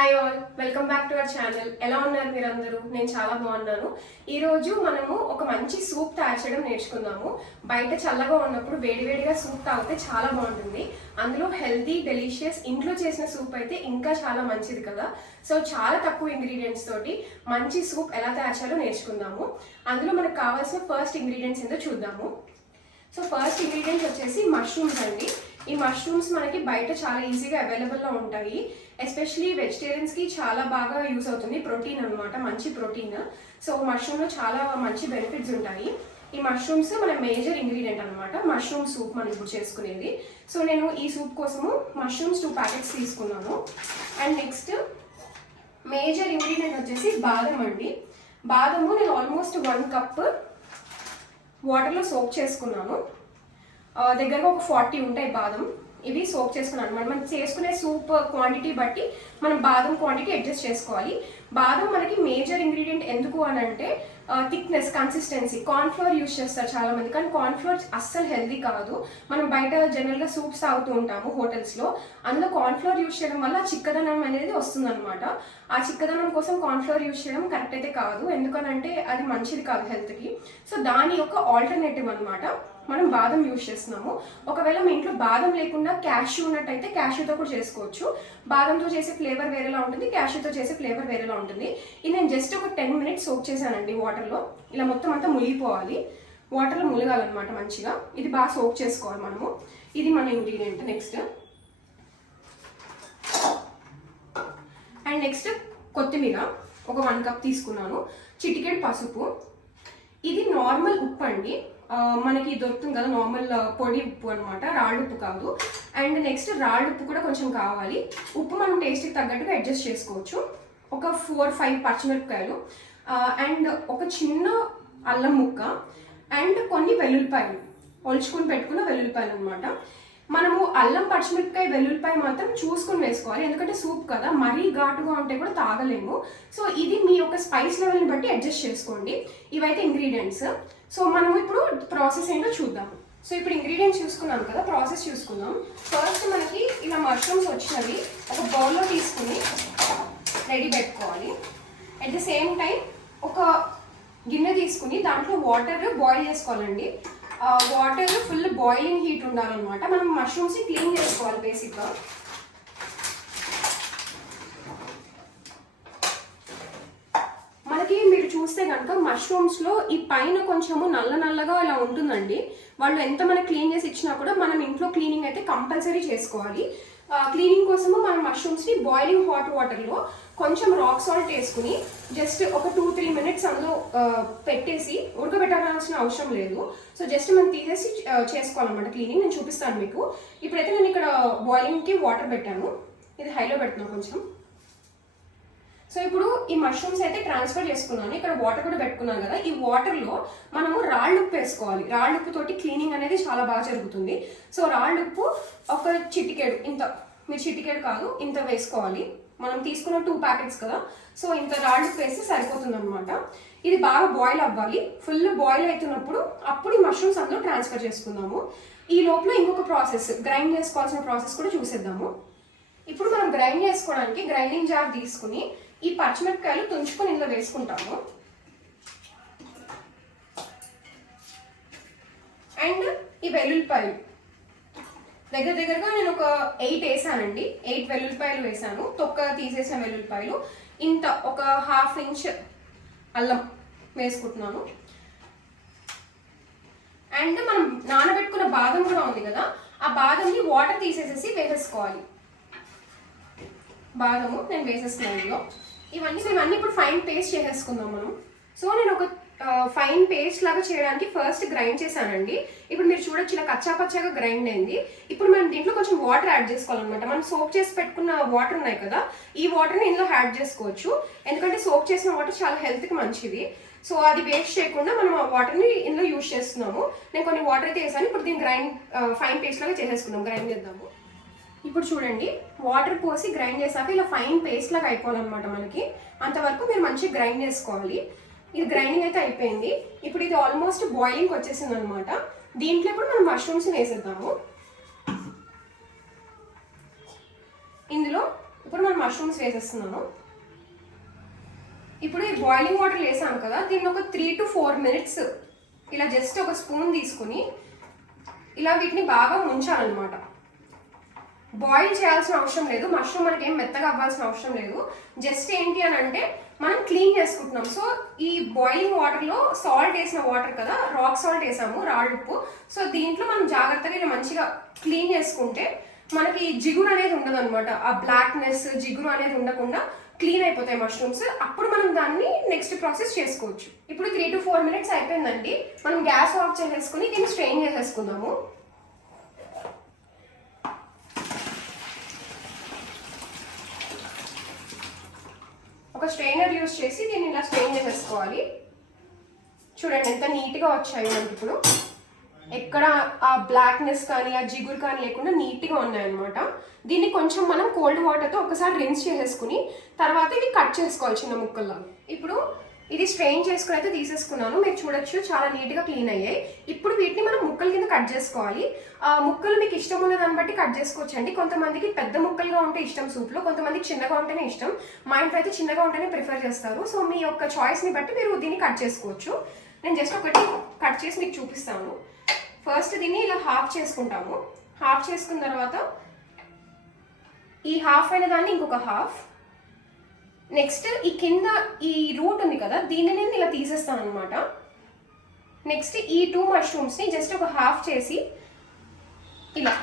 Hi all, welcome back to our channel. ఎలా ఉన్నారు మీరందరూ? నేను చాలా బాగున్నాను. ఈరోజు మనము ఒక మంచి సూప్ తయారు చేయడం నేర్చుకుందాము. బయట చల్లగా ఉన్నప్పుడు వేడివేడిగా సూప్ తాగితే చాలా బాగుంటుంది. అందులో హెల్తీ డెలిషియస్ ఇంట్లో చేసిన సూప్ అయితే ఇంకా చాలా మంచిది కదా. సో చాలా తక్కువ ఇంగ్రీడియంట్స్ తోటి మంచి సూప్ ఎలా తయారు చేయాలో నేర్చుకుందాము. అందులో మనకు కావాల్సిన ఫస్ట్ ఇంగ్రీడియంట్స్ ఏంటో చూద్దాము. సో ఫస్ట్ ఇంగ్రీడియంట్స్ వచ్చేసి మష్రూమ్స్ అండి. ఈ మష్రూమ్స్ మనకి బయట చాలా ఈజీగా అవైలబుల్లో ఉంటాయి. ఎస్పెషలీ వెజిటేరియన్స్కి చాలా బాగా యూస్ అవుతుంది. ప్రోటీన్ అనమాట, మంచి ప్రోటీన్. సో మష్రూమ్లో చాలా మంచి బెనిఫిట్స్ ఉంటాయి. ఈ మష్రూమ్స్ మన మేజర్ ఇంగ్రీడియంట్ అనమాట. మష్రూమ్ సూప్ మనం ఇప్పుడు చేసుకునేది. సో నేను ఈ సూప్ కోసము మష్రూమ్స్ 2 ప్యాకెట్స్ తీసుకున్నాను. అండ్ నెక్స్ట్ మేజర్ ఇంగ్రీడియంట్ వచ్చేసి బాదం అండి. బాదము నేను ఆల్మోస్ట్ 1 కప్ వాటర్లో సోక్ చేసుకున్నాను. దగ్గరగా ఒక 40 ఉంటాయి బాదం. ఇవి సోక్ చేసుకున్నాను అనమాట. మనం చేసుకునే సూప్ క్వాంటిటీ బట్టి మనం బాదం క్వాంటిటీ అడ్జస్ట్ చేసుకోవాలి. బాదం మనకి మేజర్ ఇంగ్రీడియంట్ ఎందుకు అని అంటే థిక్నెస్, కన్సిస్టెన్సీ. కార్న్ఫ్లోర్ యూజ్ చేస్తారు చాలా మంది, కానీ కార్న్ఫ్లోర్ అస్సలు హెల్దీ కాదు. మనం బయట జనరల్గా సూప్స్ తాగుతూ ఉంటాము హోటల్స్లో. అందులో కార్న్ఫ్లోర్ యూజ్ చేయడం వల్ల చిక్కదనం అనేది వస్తుందన్నమాట. ఆ చిక్కదనం కోసం కార్న్ఫ్లోర్ యూజ్ చేయడం కరెక్ట్ అయితే కాదు, ఎందుకనంటే అది మంచిది కాదు హెల్త్కి. సో దాని యొక్క ఆల్టర్నేటివ్ అనమాట మనం బాదం యూజ్ చేస్తున్నాము. ఒకవేళ మీ ఇంట్లో బాదం లేకుండా క్యాష్యూ ఉన్నట్టయితే క్యాష్యూతో కూడా చేసుకోవచ్చు. బాదంతో చేసే ఫ్లేవర్ వేరేలా ఉంటుంది, క్యాష్యూతో చేసే ఫ్లేవర్ వేరేలా ఉంటుంది. ఇది నేను జస్ట్ ఒక 10 minutes సోక్ చేశానండి వాటర్లో. ఇలా మొత్తం అంతా మునిగిపోవాలి, వాటర్లో మునగాలన్నమాట మంచిగా. ఇది బాగా సోక్ చేసుకోవాలి మనము. ఇది మన ఇంగ్రీడియంట్. నెక్స్ట్ అండ్ నెక్స్ట్ కొత్తిమీర ఒక 1 కప్ తీసుకున్నాను. చిటికెడు పసుపు. ఇది నార్మల్ ఉప్పు అండి, మనకి దొరుకుతుంది కదా నార్మల్ పొడి ఉప్పు అనమాట, రాళ్ళు ఉప్పు కాదు. అండ్ నెక్స్ట్ రాళ్ళు ఉప్పు కూడా కొంచెం కావాలి. ఉప్పు మనం టేస్ట్కి తగ్గట్టుగా అడ్జస్ట్ చేసుకోవచ్చు. ఒక 4-5 పచ్చిమిరపకాయలు, అండ్ ఒక చిన్న అల్లం ముక్క, అండ్ కొన్ని వెల్లుల్లిపాయలు, ఒలుచుకొని పెట్టుకున్న వెల్లుల్లిపాయలు అనమాట. మనము అల్లం, పచ్చిమిరపకాయ, వెల్లుల్లిపాయ మాత్రం చూసుకుని వేసుకోవాలి, ఎందుకంటే సూప్ కదా, మరీ ఘాటుగా ఉంటే కూడా తాగలేము. సో ఇది మీ యొక్క స్పైస్ లెవెల్ని బట్టి అడ్జస్ట్ చేసుకోండి. ఇవైతే ఇంగ్రీడియంట్స్. సో మనం ఇప్పుడు ప్రాసెస్ ఏంటో చూద్దాం. సో ఇప్పుడు ఇంగ్రీడియంట్స్ చూసుకున్నాం కదా, ప్రాసెస్ చూసుకుందాం. ఫస్ట్ మనకి ఇలా మష్రూమ్స్ వచ్చినవి ఒక బౌల్లో తీసుకుని రెడీ పెట్టుకోవాలి. అట్ ద సేమ్ టైం ఒక గిన్నె తీసుకుని దాంట్లో వాటర్ బాయిల్ చేసుకోవాలండి. వాటర్ ఫుల్ బాయిలింగ్ హీట్ ఉండాలన్నమాట. మనం మష్రూమ్స్ని క్లీన్ చేసుకోవాలి బేసిక్గా. మనకి మీరు చూస్తే కనుక మష్రూమ్స్లో ఈ పైన కొంచెము నల్ల నల్లగా ఇలా ఉంటుందండి. వాళ్ళు ఎంత మనకి క్లీన్ చేసి ఇచ్చినా కూడా మనం ఇంట్లో క్లీనింగ్ అయితే కంపల్సరీ చేసుకోవాలి. క్లీనింగ్ కోసము మనం మష్రూమ్స్ని బాయిలింగ్ హాట్ వాటర్లో కొంచెం రాక్ సాల్ట్ వేసుకుని జస్ట్ ఒక 2-3 minutes అందులో పెట్టేసి ఉడకబెట్టాల్సిన అవసరం లేదు. సో జస్ట్ మనం తీసేసి చేసుకోవాలన్నమాట క్లీనింగ్. నేను చూపిస్తాను మీకు. ఇప్పుడైతే నేను ఇక్కడ బాయిలింగ్కి వాటర్ పెట్టాను, ఇది హైలో పెడుతున్నాను కొంచెం. సో ఇప్పుడు ఈ మష్రూమ్స్ అయితే ట్రాన్స్ఫర్ చేసుకున్నాను. ఇక్కడ వాటర్ కూడా పెట్టుకున్నాను కదా, ఈ వాటర్లో మనము రాళ్ళుప్పు వేసుకోవాలి. రాళ్ళుప్పు తోటి క్లీనింగ్ అనేది చాలా బాగా జరుగుతుంది. సో రాళ్ళుప్పు ఒక చిటికెడు, ఇంత, మీరు చిటికెడు కాదు ఇంత వేసుకోవాలి. మనం తీసుకున్న 2 ప్యాకెట్స్ కదా, సో ఇంత రాళ్ళుప్పు వేస్తే సరిపోతుంది అనమాట. ఇది బాగా బాయిల్ అవ్వాలి. ఫుల్ బాయిల్ అవుతున్నప్పుడు అప్పుడు ఈ మష్రూమ్స్ అందులో ట్రాన్స్ఫర్ చేసుకుందాము. ఈ లోపల ఇంకొక ప్రాసెస్, గ్రైండ్ చేసుకోవాల్సిన ప్రాసెస్ కూడా చూసేద్దాము. ఇప్పుడు మనం గ్రైండ్ చేసుకోవడానికి గ్రైండింగ్ జార్ తీసుకుని ఈ పచ్చిమిరపకాయలు తుంచుకొని ఇందులో వేసుకుంటాము. అండ్ ఈ వెల్లుల్లిపాయలు దగ్గరగా నేను ఒక 8 వేసానండి. 8 వెల్లుల్లిపాయలు వేసాను, తొక్క తీసేసిన వెల్లుల్లిపాయలు. ఇంత ఒక 1/2 inch అల్లం వేసుకుంటున్నాను. అండ్ మనం నానబెట్టుకున్న బాదం కూడా ఉంది కదా, ఆ బాదంని వాటర్ తీసేసేసి వేసేసుకోవాలి. బాదము నేను వేసేస్తున్నాను. ఇవన్నీ ఇప్పుడు ఫైన్ పేస్ట్ చేసేసుకుందాం మనం. సో నేను ఒక ఫైన్ పేస్ట్ లాగా చేయడానికి ఫస్ట్ గ్రైండ్ చేశానండి. ఇప్పుడు మీరు చూడొచ్చు ఇలా కచ్చా పచ్చాగా గ్రైండ్ అయింది. ఇప్పుడు మనం దీంట్లో కొంచెం వాటర్ యాడ్ చేసుకోవాలన్నమాట. మనం సోక్ చేసి పెట్టుకున్న వాటర్ ఉన్నాయి కదా, ఈ వాటర్ని ఇందులో యాడ్ చేసుకోవచ్చు, ఎందుకంటే సోక్ చేసిన వాటర్ చాలా హెల్త్కి మంచిది. సో అది వేస్ట్ చేయకుండా మనం ఆ వాటర్ని ఇందులో యూజ్ చేస్తున్నాము. నేను కొన్ని వాటర్ అయితే వేసాను. ఇప్పుడు దీన్ని ఫైన్ పేస్ట్ లాగా చేసేసుకుందాం, గ్రైండ్ చేద్దాము. ఇప్పుడు చూడండి, వాటర్ పోసి గ్రైండ్ చేశాక ఇలా ఫైన్ పేస్ట్ లాగా అయిపోవాలన్నమాట మనకి. అంతవరకు మీరు మంచిగా గ్రైండ్ చేసుకోవాలి. ఇది గ్రైండింగ్ అయితే అయిపోయింది. ఇప్పుడు ఇది ఆల్మోస్ట్ బాయిలింగ్ వచ్చేసింది అనమాట. దీంట్లో ఇప్పుడు మనం మష్రూమ్స్ వేసేద్దాము. ఇందులో ఇప్పుడు మనం మష్రూమ్స్ వేసేస్తున్నాము. ఇప్పుడు ఈ బాయిలింగ్ వాటర్ వేసాము కదా, దీన్ని ఒక 3 to 4 minutes ఇలా జస్ట్ ఒక స్పూన్ తీసుకుని ఇలా వీటిని బాగా ముంచాలన్నమాట. బాయిల్ చేయాల్సిన అవసరం లేదు, మష్రూమ్ మనకి ఏం మెత్తగా అవ్వాల్సిన అవసరం లేదు. జస్ట్ ఏంటి అని అంటే మనం క్లీన్ చేసుకుంటున్నాం. సో ఈ బాయిలింగ్ వాటర్లో సాల్ట్ వేసిన వాటర్ కదా, రాక్ సాల్ట్ వేసాము, రాళ్ళు ఉప్పు. సో దీంట్లో మనం జాగ్రత్తగా ఇలా మంచిగా క్లీన్ చేసుకుంటే మనకి జిగురు అనేది ఉండదు అనమాట. ఆ బ్లాక్నెస్ జిగురు అనేది ఉండకుండా క్లీన్ అయిపోతాయి మష్రూమ్స్. అప్పుడు మనం దాన్ని నెక్స్ట్ ప్రాసెస్ చేసుకోవచ్చు. ఇప్పుడు 3 to 4 minutes అయిపోయిందండి. మనం గ్యాస్ ఆఫ్ చేసేసుకుని దీన్ని స్ట్రెయిన్ చేసేసుకుందాము. ఒక స్ట్రెయినర్ యూజ్ చేసి దీన్ని ఇలా స్ట్రెయిన్ చేసేసుకోవాలి. చూడండి ఎంత నీట్గా వచ్చాయి మనకి. ఇప్పుడు ఎక్కడ ఆ బ్లాక్నెస్ కానీ ఆ జిగురు కానీ లేకుండా నీట్గా ఉన్నాయన్నమాట. దీన్ని కొంచెం మనం కోల్డ్ వాటర్తో ఒకసారి రిన్స్ చేసేసుకుని తర్వాత ఇవి కట్ చేసుకోవాలి చిన్న ముక్కల్లో. ఇప్పుడు ఇది స్ట్రెయిన్ చేసుకుని అయితే తీసేసుకున్నాను. మీరు చూడొచ్చు చాలా నీట్గా క్లీన్ అయ్యాయి. ఇప్పుడు వీటిని మనం ముక్కల కింద కట్ చేసుకోవాలి. ముక్కలు మీకు ఇష్టం ఉన్న దాన్ని బట్టి కట్ చేసుకోవచ్చు అండి. కొంతమందికి పెద్ద ముక్కలుగా ఉంటే ఇష్టం సూప్లో, కొంతమందికి చిన్నగా ఉంటేనే ఇష్టం. మా ఇంట్లో అయితే చిన్నగా ఉంటేనే ప్రిఫర్ చేస్తారు. సో మీ యొక్క చాయిస్ని బట్టి మీరు దీన్ని కట్ చేసుకోవచ్చు. నేను జస్ట్ ఒకటి కట్ చేసి మీకు చూపిస్తాను. ఫస్ట్ దీన్ని ఇలా హాఫ్ చేసుకుంటాము. హాఫ్ చేసుకున్న తర్వాత ఈ హాఫ్ అయిన దాన్ని ఇంకొక హాఫ్, నెక్స్ట్ ఈ కింద ఈ రూట్ ఉంది కదా దీన్ని నేను ఇలా తీసేస్తాను అనమాట. నెక్స్ట్ ఈ 2 మష్రూమ్స్ని జస్ట్ ఒక హాఫ్ చేసి ఇలా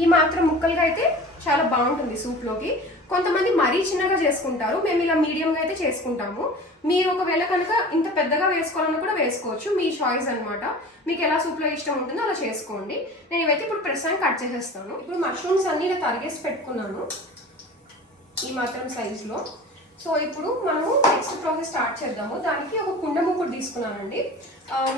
ఈ మాత్రం ముక్కలుగా అయితే చాలా బాగుంటుంది సూప్లోకి. కొంతమంది మరీ చిన్నగా చేసుకుంటారు, మేము ఇలా మీడియంగా అయితే చేసుకుంటాము. మీరు ఒకవేళ కనుక ఇంత పెద్దగా వేసుకోవాలన్నా కూడా వేసుకోవచ్చు, మీ చాయిస్ అనమాట. మీకు ఎలా సూప్లో ఇష్టం ఉంటుందో అలా చేసుకోండి. నేను ఇవైతే ఇప్పుడు ప్రస్తుతానికి కట్ చేసేస్తాను. ఇప్పుడు మష్రూమ్స్ అన్ని ఇలా తరిగేసి పెట్టుకున్నాను ఈ మాత్రం సైజులో. సో ఇప్పుడు మనము నెక్స్ట్ ప్రాసెస్ స్టార్ట్ చేద్దాము. దానికి ఒక కుండ మూకుడు తీసుకున్నానండి.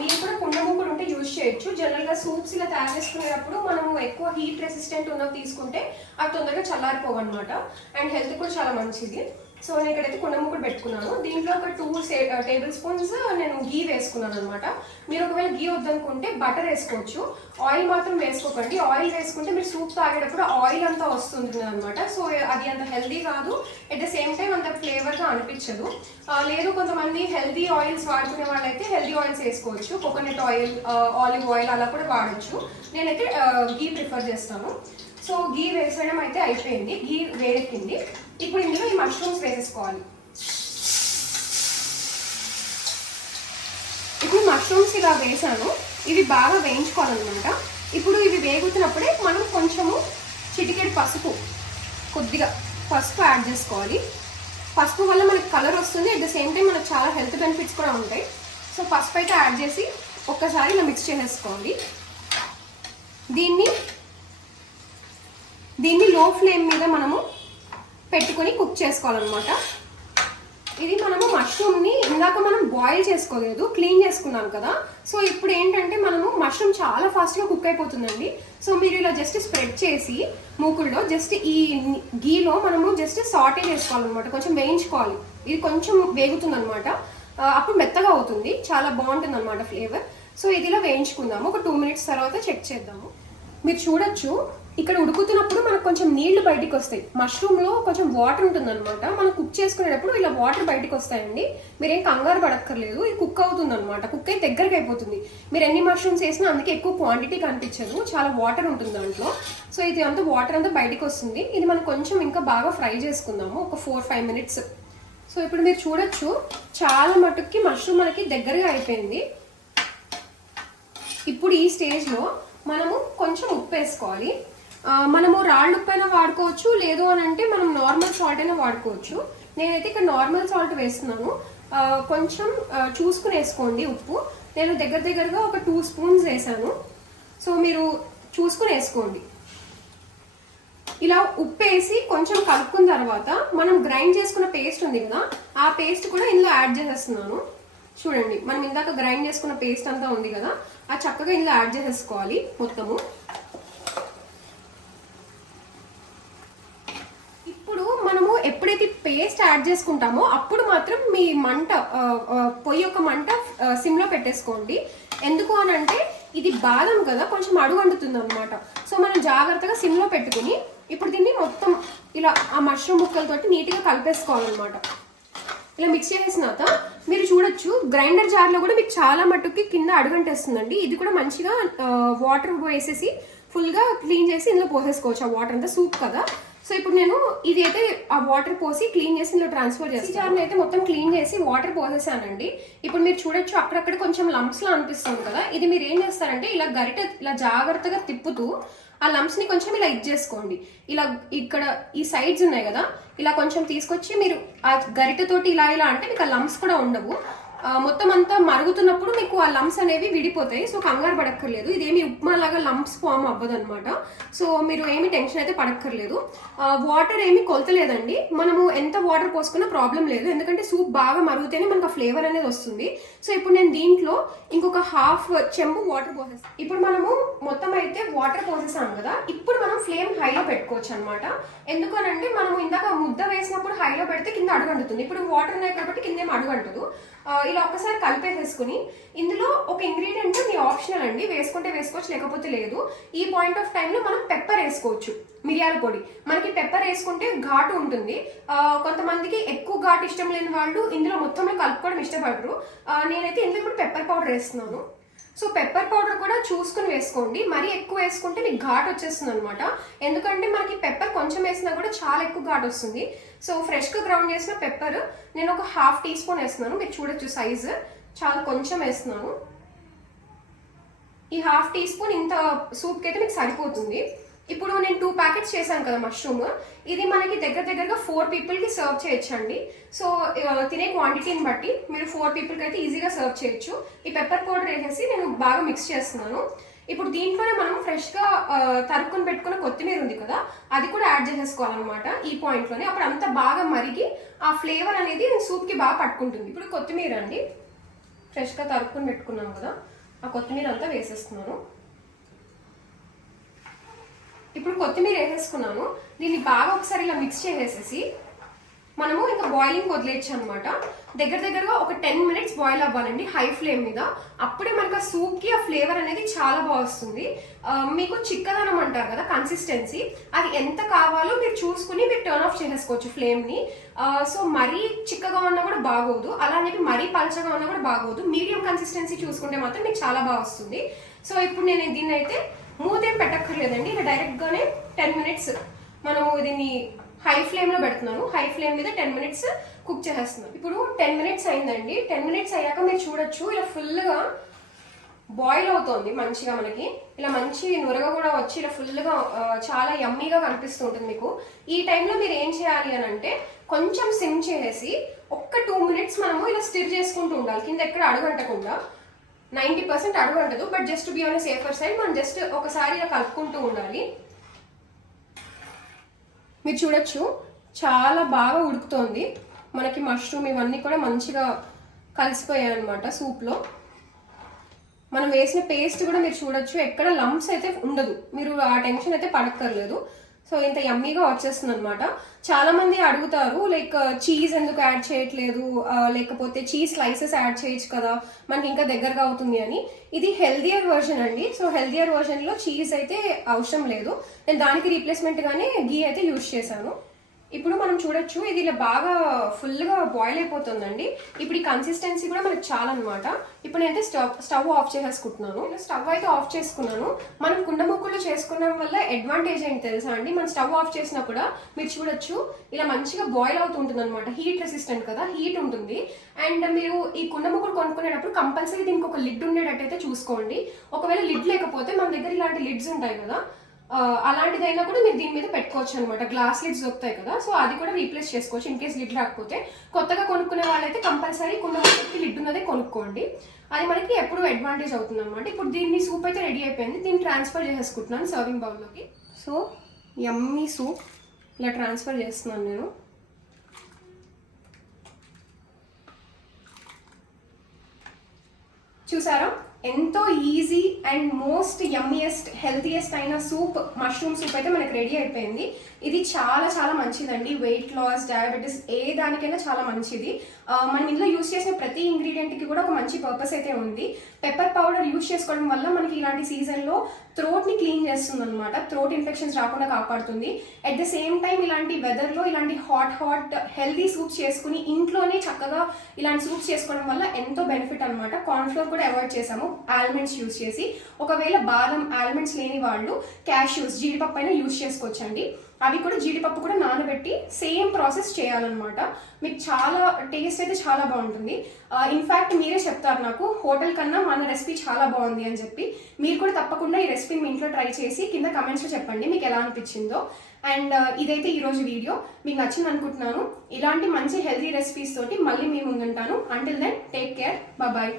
మీరు కూడా కుండ మూకుడు ఉంటే యూజ్ చేయొచ్చు. జనరల్గా సూప్స్ ఇలా తయారు చేసుకునేటప్పుడు మనము ఎక్కువ హీట్ రెసిస్టెంట్ ఉన్నవి తీసుకుంటే అవి తొందరగా చల్లారిపోవు అనమాట. అండ్ హెల్త్ కూడా చాలా మంచిది. సో నేను ఇక్కడైతే కుండ మూకుడు పెట్టుకున్నాను. దీంట్లో ఒక 2 టేబుల్ స్పూన్స్ నేను గీ వేసుకున్నాను అనమాట. మీరు ఒకవేళ గీ వద్దనుకుంటే బటర్ వేసుకోవచ్చు. ఆయిల్ మాత్రం వేసుకోకండి. ఆయిల్ వేసుకుంటే మీరు సూప్ తాగేటప్పుడు ఆయిల్ అంతా వస్తుంది అనమాట. సో అది అంత హెల్దీ కాదు, ఎట్ ద సేమ్ టైం అంత ఫ్లేవర్గా అనిపించదు. లేదు కొంతమంది హెల్దీ ఆయిల్స్ వాడుకునే వాళ్ళైతే హెల్దీ ఆయిల్స్ వేసుకోవచ్చు. కోకోనట్ ఆయిల్, ఆలివ్ ఆయిల్ అలా కూడా వాడచ్చు. నేనైతే గీ ప్రిఫర్ చేస్తాను. సో గీ వేసేయడం అయితే అయిపోయింది, గీ వేడెక్కింది. ఇప్పుడు ఇందులో ఈ మష్రూమ్స్ వేసేసుకోవాలి. ఇప్పుడు మష్రూమ్స్ ఇలా వేసాను, ఇవి బాగా వేయించుకోవాలన్నమాట. ఇప్పుడు ఇవి వేగుతున్నప్పుడే మనం కొంచెము చిటికెడు పసుపు, కొద్దిగా పసుపు యాడ్ చేసుకోవాలి. పసుపు వల్ల మనకి కలర్ వస్తుంది, అట్ ద సేమ్ టైం మనకు చాలా హెల్త్ బెనిఫిట్స్ కూడా ఉంటాయి. సో పసుపు అయితే యాడ్ చేసి ఒక్కసారి ఇలా మిక్స్ చేసేసుకోవాలి. దీన్ని లో ఫ్లేమ్ మీద మనము పెట్టుకొని కుక్ చేసుకోవాలన్నమాట. ఇది మనము మష్రూమ్ని ఇందాక మనం బాయిల్ చేసుకోలేదు, క్లీన్ చేసుకున్నాం కదా. సో ఇప్పుడు ఏంటంటే మనము మష్రూమ్ చాలా ఫాస్ట్గా కుక్ అయిపోతుందండి. సో మీరు ఇలా జస్ట్ స్ప్రెడ్ చేసి మూకుల్లో జస్ట్ ఈ గీలో మనము జస్ట్ సాటే చేసుకోవాలన్నమాట, కొంచెం వేయించుకోవాలి. ఇది కొంచెం వేగుతుంది అనమాట, అప్పుడు మెత్తగా అవుతుంది, చాలా బాగుంటుంది అనమాట ఫ్లేవర్. సో ఇది ఇలా వేయించుకుందాము. ఒక 2 minutes తర్వాత చెక్ చేద్దాము. మీరు చూడొచ్చు ఇక్కడ ఉడుకుతున్నప్పుడు మనకు కొంచెం నీళ్లు బయటికి వస్తాయి. మష్రూమ్లో కొంచెం వాటర్ ఉంటుంది అనమాట. మనం కుక్ చేసుకునేటప్పుడు ఇలా వాటర్ బయటకు వస్తాయండి. మీరేం కంగారు పడక్కర్లేదు, ఇది కుక్ అవుతుంది అనమాట. కుక్ అయి దగ్గరకు అయిపోతుంది. మీరు ఎన్ని మష్రూమ్స్ వేసినా అందుకే ఎక్కువ క్వాంటిటీ కనిపించదు, చాలా వాటర్ ఉంటుంది దాంట్లో. సో ఇది అంతా వాటర్ అంతా బయటకు వస్తుంది. ఇది మనం కొంచెం ఇంకా బాగా ఫ్రై చేసుకుందాము, ఒక 4-5 minutes. సో ఇప్పుడు మీరు చూడొచ్చు చాలా మటుక్కి మష్రూమ్ మనకి దగ్గరగా అయిపోయింది. ఇప్పుడు ఈ స్టేజ్లో మనము కొంచెం ఉప్పు వేసుకోవాలి. మనము రాళ్ళు ఉప్పు అయినా వాడుకోవచ్చు, లేదు అని అంటే మనం నార్మల్ సాల్ట్ అయినా వాడుకోవచ్చు. నేనైతే ఇక్కడ నార్మల్ సాల్ట్ వేస్తున్నాను. కొంచెం చూసుకుని వేసుకోండి ఉప్పు. నేను దగ్గరగా ఒక 2 spoons వేసాను. సో మీరు చూసుకుని వేసుకోండి. ఇలా ఉప్పు వేసి కొంచెం కలుపుకున్న తర్వాత మనం గ్రైండ్ చేసుకున్న పేస్ట్ ఉంది కదా, ఆ పేస్ట్ కూడా ఇందులో యాడ్ చేసేస్తున్నాను. చూడండి, మనం ఇందాక గ్రైండ్ చేసుకున్న పేస్ట్ అంతా ఉంది కదా, ఆ చక్కగా ఇందులో యాడ్ చేసేసుకోవాలి మొత్తము. ఇప్పుడు మనము ఎప్పుడైతే పేస్ట్ యాడ్ చేసుకుంటామో అప్పుడు మాత్రం మీ మంట, పొయ్యి యొక్క మంట సిమ్లో పెట్టేసుకోండి. ఎందుకు అని అంటే ఇది బాదం కదా, కొంచెం అడుగు అంటుతుంది అనమాట. సో మనం జాగ్రత్తగా సిమ్లో పెట్టుకుని ఇప్పుడు దీన్ని మొత్తం ఇలా ఆ మష్రూమ్ ముక్కలతోటి నీట్గా కలిపేసుకోవాలన్నమాట. ఇలా మిక్స్ చేసిన తర్వాత మీరు చూడొచ్చు గ్రైండర్ జార్లో కూడా మీకు చాలా మట్టుకి కింద అడుగంటేస్తుందండి. ఇది కూడా మంచిగా వాటర్ వేసేసి ఫుల్గా క్లీన్ చేసి ఇందులో పోసేసుకోవచ్చు. ఆ వాటర్ అంతా సూప్ కదా. సో ఇప్పుడు నేను ఇది అయితే ఆ వాటర్ పోసి క్లీన్ చేసి ఇందులో ట్రాన్స్ఫర్ చేసి జార్ని అయితే మొత్తం క్లీన్ చేసి వాటర్ పోసేసానండి. ఇప్పుడు మీరు చూడొచ్చు అక్కడక్కడ కొంచెం లంప్స్లా అనిపిస్తుంది కదా. ఇది మీరు ఏం చేస్తారంటే ఇలా గరిట ఇలా జాగ్రత్తగా తిప్పుతూ ఆ లంప్స్ని కొంచెం ఇలా ఇచ్చేసుకోండి. ఇలా ఇక్కడ ఈ సైడ్స్ ఉన్నాయి కదా, ఇలా కొంచెం తీసుకొచ్చి మీరు ఆ గరిటతోటి ఇలా ఇలా అంటే మీకు ఆ లంప్స్ కూడా ఉండవు. మొత్తం అంతా మరుగుతున్నప్పుడు మీకు ఆ లంప్స్ అనేవి విడిపోతాయి. సో కంగారు పడక్కర్లేదు. ఇదేమి ఉప్మా లాగా లంప్స్ ఫామ్ అవ్వదు అనమాట. సో మీరు ఏమి టెన్షన్ అయితే పడక్కర్లేదు. వాటర్ ఏమి కొలతలేదండి. మనము ఎంత వాటర్ పోసుకున్నా ప్రాబ్లం లేదు, ఎందుకంటే సూప్ బాగా మరుగుతేనే మనకు ఆ ఫ్లేవర్ అనేది వస్తుంది. సో ఇప్పుడు నేను దీంట్లో ఇంకొక హాఫ్ చెంబు వాటర్ పోసేస్తాను. ఇప్పుడు మనము మొత్తం అయితే వాటర్ పోసేసాం కదా. ఇప్పుడు మనం ఫ్లేమ్ హైలో పెట్టుకోవచ్చు అనమాట. ఎందుకనంటే మనం ఇందాక ముద్ద వేసినప్పుడు హైలో పెడితే కింద అడుగంటుతుంది. ఇప్పుడు వాటర్ ఉన్నాయి కాబట్టి కింద ఏం అడుగంటదు. ఇలా ఒక్కసారి కలిపేసేసుకుని ఇందులో ఒక ఇంగ్రీడియంట్ మీ ఆప్షనల్ అండి, వేసుకుంటే వేసుకోవచ్చు లేకపోతే లేదు. ఈ పాయింట్ ఆఫ్ టైంలో మనం పెప్పర్ వేసుకోవచ్చు, మిరియాల పొడి. మనకి పెప్పర్ వేసుకుంటే ఘాటు ఉంటుంది. కొంతమందికి ఎక్కువ ఘాటు ఇష్టం లేని వాళ్ళు ఇందులో మొత్తంలో కలుపుకోవడం ఇష్టపడరు. నేనైతే ఇందులో ఇప్పుడు పెప్పర్ పౌడర్ వేస్తున్నాను. సో పెప్పర్ పౌడర్ కూడా చూసుకుని వేసుకోండి. మరీ ఎక్కువ వేసుకుంటే మీకు ఘాట్ వచ్చేస్తుంది అనమాట. ఎందుకంటే మనకి పెప్పర్ కొంచెం వేసినా కూడా చాలా ఎక్కువ ఘాట్ వస్తుంది. సో ఫ్రెష్గా గ్రౌండ్ చేసిన పెప్పర్ నేను ఒక హాఫ్ టీ స్పూన్ వేస్తున్నాను. మీరు చూడొచ్చు సైజు చాలా కొంచెం వేస్తున్నాను. ఈ హాఫ్ టీ స్పూన్ ఇంత సూప్కి అయితే మీకు సరిపోతుంది. ఇప్పుడు నేను 2 ప్యాకెట్స్ చేశాను కదా మష్రూమ్, ఇది మనకి దగ్గరగా 4 పీపుల్కి సర్వ్ చేయొచ్చండి. సో తినే క్వాంటిటీని బట్టి మీరు 4 పీపుల్కి అయితే ఈజీగా సర్వ్ చేయొచ్చు. ఈ పెప్పర్ పౌడర్ వేసేసి నేను బాగా మిక్స్ చేస్తున్నాను. ఇప్పుడు దీంట్లోనే మనం ఫ్రెష్గా తరుక్కుని పెట్టుకున్న కొత్తిమీర ఉంది కదా, అది కూడా యాడ్ చేసేసుకోవాలన్నమాట ఈ పాయింట్లోనే. అప్పుడు అంతా బాగా మరిగి ఆ ఫ్లేవర్ అనేది సూప్కి బాగా పట్టుకుంటుంది. ఇప్పుడు కొత్తిమీర అండి, ఫ్రెష్గా తరుక్కుని పెట్టుకున్నాం కదా, ఆ కొత్తిమీర అంతా వేసేస్తున్నాను. ఇప్పుడు కొత్తిమీర వేసేసుకున్నాను. దీన్ని బాగా ఒకసారి ఇలా మిక్స్ చేసేసి మనము ఇంకా బాయిలింగ్ వదిలేయచ్చు అనమాట. దగ్గరగా ఒక 10 మినిట్స్ బాయిల్ అవ్వాలండి హై ఫ్లేమ్ మీద. అప్పుడే మనకు ఆ సూప్కి ఆ ఫ్లేవర్ అనేది చాలా బాగా వస్తుంది. మీకు చిక్కదనం అంటారు కదా కన్సిస్టెన్సీ, అది ఎంత కావాలో మీరు చూసుకుని మీరు టర్న్ ఆఫ్ చేసేసుకోవచ్చు ఫ్లేమ్ని. సో మరీ చిక్కగా ఉన్నా కూడా బాగోదు, అలా అని చెప్పి మరీ పలచగా ఉన్నా కూడా బాగోదు. మీడియం కన్సిస్టెన్సీ చూసుకుంటే మాత్రం మీకు చాలా బాగా వస్తుంది. సో ఇప్పుడు నేను దీన్ని అయితే మూతేం పెట్టక్కర్లేదండి, ఇలా డైరెక్ట్గానే 10 మినిట్స్ మనము దీన్ని హై ఫ్లేమ్లో పెడుతున్నాను. హై ఫ్లేమ్ మీద 10 మినిట్స్ కుక్ చేసేస్తున్నాను. ఇప్పుడు 10 మినిట్స్ అయిందండి. 10 మినిట్స్ అయ్యాక మీరు చూడొచ్చు ఇలా ఫుల్గా బాయిల్ అవుతుంది మంచిగా. మనకి ఇలా మంచి నురగ కూడా వచ్చి ఇలా ఫుల్గా చాలా యమ్మీగా కనిపిస్తూ ఉంటుంది మీకు. ఈ టైంలో మీరు ఏం చేయాలి అని అంటే కొంచెం సిమ్ చేసేసి ఒక్క 2 మినిట్స్ మనము ఇలా స్టిర్ చేసుకుంటూ ఉండాలి, కింద ఎక్కడ అడుగంటకుండా. 90% అడుగంటదు, but just be on safer side మనం జస్ట్ ఒకసారి ఇలా కలుపుకుంటూ ఉండాలి. మీరు చూడొచ్చు చాలా బాగా ఉడుకుతోంది మనకి. మష్రూమ్ ఇవన్నీ కూడా మంచిగా కలిసిపోయాయి అనమాట సూప్లో. మనం వేసిన పేస్ట్ కూడా మీరు చూడొచ్చు ఎక్కడ లంప్స్ అయితే ఉండదు, మీరు ఆ టెన్షన్ అయితే పడక్కర్లేదు. సో ఇంత యమ్మీగా వచ్చేస్తుంది అనమాట. చాలా మంది అడుగుతారు లైక్ చీజ్ ఎందుకు యాడ్ చేయట్లేదు, లేకపోతే చీజ్ స్లైసెస్ యాడ్ చేయొచ్చు కదా మనకి ఇంకా దగ్గరగా అవుతుంది అని. ఇది హెల్దియర్ వర్షన్ అండి. సో హెల్దియర్ వర్షన్లో చీజ్ అయితే అవసరం లేదు. నేను దానికి రీప్లేస్మెంట్గానే గీ అయితే యూజ్ చేశాను. ఇప్పుడు మనం చూడొచ్చు ఇది ఇలా బాగా ఫుల్గా బాయిల్ అయిపోతుందండి. ఇప్పుడు ఈ కన్సిస్టెన్సీ కూడా మనకు చాలా అనమాట. ఇప్పుడు నేనైతే స్టవ్ ఆఫ్ చేసేసుకుంటున్నాను. స్టవ్ అయితే ఆఫ్ చేసుకున్నాను. మనం కుండ ముక్కులు చేసుకోవడం వల్ల అడ్వాంటేజ్ ఏంటి తెలుసా అండి, మనం స్టవ్ ఆఫ్ చేసినా కూడా మీరు చూడొచ్చు ఇలా మంచిగా బాయిల్ అవుతుంటుంది అనమాట. హీట్ రెసిస్టెంట్ కదా, హీట్ ఉంటుంది. అండ్ మీరు ఈ కుండ ముక్కులు కొనుక్కునేటప్పుడు కంపల్సరీ దీనికి ఒక లిడ్ ఉండేటట్టయితే చూసుకోండి. ఒకవేళ లిడ్ లేకపోతే మన దగ్గర ఇలాంటి లిడ్స్ ఉంటాయి కదా, అలాంటిదైనా కూడా మీరు దీని మీద పెట్టుకోవచ్చు అనమాట. గ్లాస్ లిడ్స్ దొరుకుతాయి కదా, సో అది కూడా రీప్లేస్ చేసుకోవచ్చు ఇన్ కేస్ లిడ్ రాకపోతే. కొత్తగా కొనుక్కునే వాళ్ళైతే కంపల్సరీ కుండ ముక్కకి లిడ్ ఉన్నదే కొనుక్కోండి, అది మనకి ఎప్పుడు అడ్వాంటేజ్ అవుతుంది అనమాట. ఇప్పుడు దీన్ని సూప్ అయితే రెడీ అయిపోయింది. దీన్ని ట్రాన్స్ఫర్ చేసేసుకుంటున్నాను సర్వింగ్ బౌల్లోకి. సో యమ్మీ సూప్ ఇలా ట్రాన్స్ఫర్ చేస్తున్నాను నేను. చూసారా ఎంతో ఈజీ అండ్ మోస్ట్ యమ్మియెస్ట్ హెల్తీయెస్ట్ అయిన సూప్, మష్రూమ్ సూప్ అయితే మనకి రెడీ అయిపోయింది. ఇది చాలా చాలా మంచిదండి. వెయిట్ లాస్, డయాబెటీస్ ఏ దానికైనా చాలా మంచిది. మనం ఇందులో యూస్ చేసిన ప్రతి ఇంగ్రీడియంట్కి కూడా ఒక మంచి పర్పస్ అయితే ఉంది. పెప్పర్ పౌడర్ యూస్ చేసుకోవడం వల్ల మనకి ఇలాంటి సీజన్లో థ్రోట్ని క్లీన్ చేస్తుంది అనమాట. థ్రోట్ ఇన్ఫెక్షన్స్ రాకుండా కాపాడుతుంది. అట్ ద సేమ్ టైం ఇలాంటి వెదర్లో ఇలాంటి హాట్ హెల్తీ సూప్స్ చేసుకుని ఇంట్లోనే చక్కగా ఇలాంటి సూప్స్ చేసుకోవడం వల్ల ఎంతో బెనిఫిట్ అనమాట. కార్న్ఫ్లోర్ కూడా అవాయిడ్ చేసాము, ఆల్మండ్స్ యూస్ చేసి. ఒకవేళ బాదం, ఆల్మండ్స్ లేని వాళ్ళు క్యాష్యూస్, జీడిపప్పు అయినా యూస్ చేసుకోవచ్చండి. అవి కూడా జీడిపప్పు కూడా నానబెట్టి సేమ్ ప్రాసెస్ చేయాలన్నమాట. మీకు చాలా టేస్ట్ అయితే చాలా బాగుంటుంది. ఇన్ఫ్యాక్ట్ మీరే చెప్తారు నాకు హోటల్ కన్నా మన రెసిపీ చాలా బాగుంది అని చెప్పి. మీరు కూడా తప్పకుండా ఈ రెసిపీని మీ ఇంట్లో ట్రై చేసి కింద కమెంట్స్లో చెప్పండి మీకు ఎలా అనిపించిందో. అండ్ ఇదైతే ఈరోజు వీడియో మీకు నచ్చింది అనుకుంటున్నాను. ఇలాంటి మంచి హెల్తీ రెసిపీస్ తోటి మళ్ళీ మీ ముందుంటాను. Until then take care, bye.